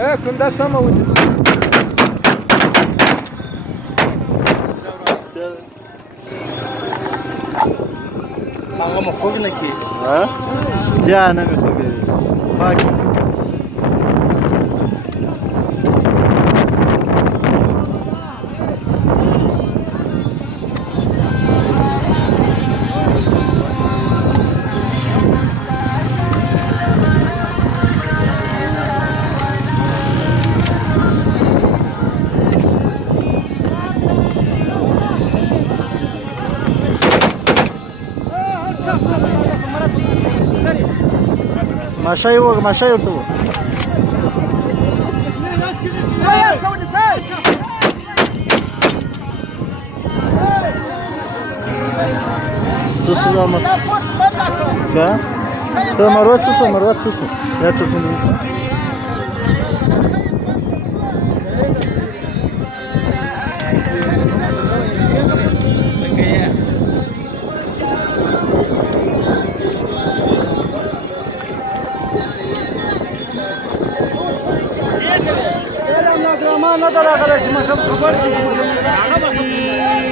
Kunda sama ucuz. Ama خوب نکی. ها؟ یا نمیخواد بری. پاک. ماشای ورته و سوسو ما کا ته مروت سوسو یا چکون نیست ما نداره آقا خبر شد